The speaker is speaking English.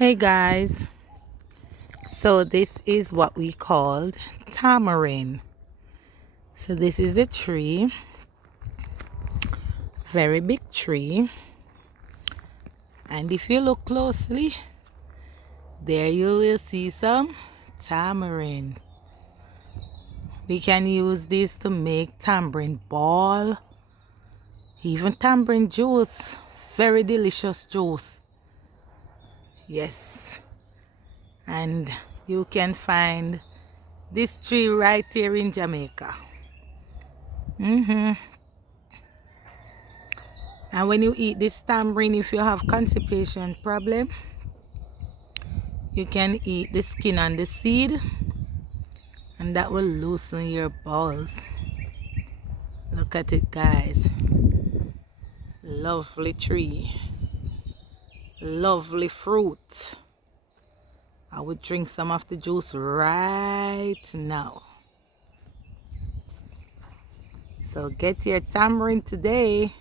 Hey guys, so this is what we called tamarind. So this is the tree, very big tree, and if you look closely, there you will see some tamarind. We can use this to make tamarind ball, even tamarind juice, very delicious juice. Yes, and you can find this tree right here in Jamaica. And when you eat this tamarind, if you have constipation problem, you can eat the skin and the seed, and that will loosen your bowels. Look at it, guys. Lovely tree. Lovely fruit. I would drink some of the juice right now. So get your tamarind today.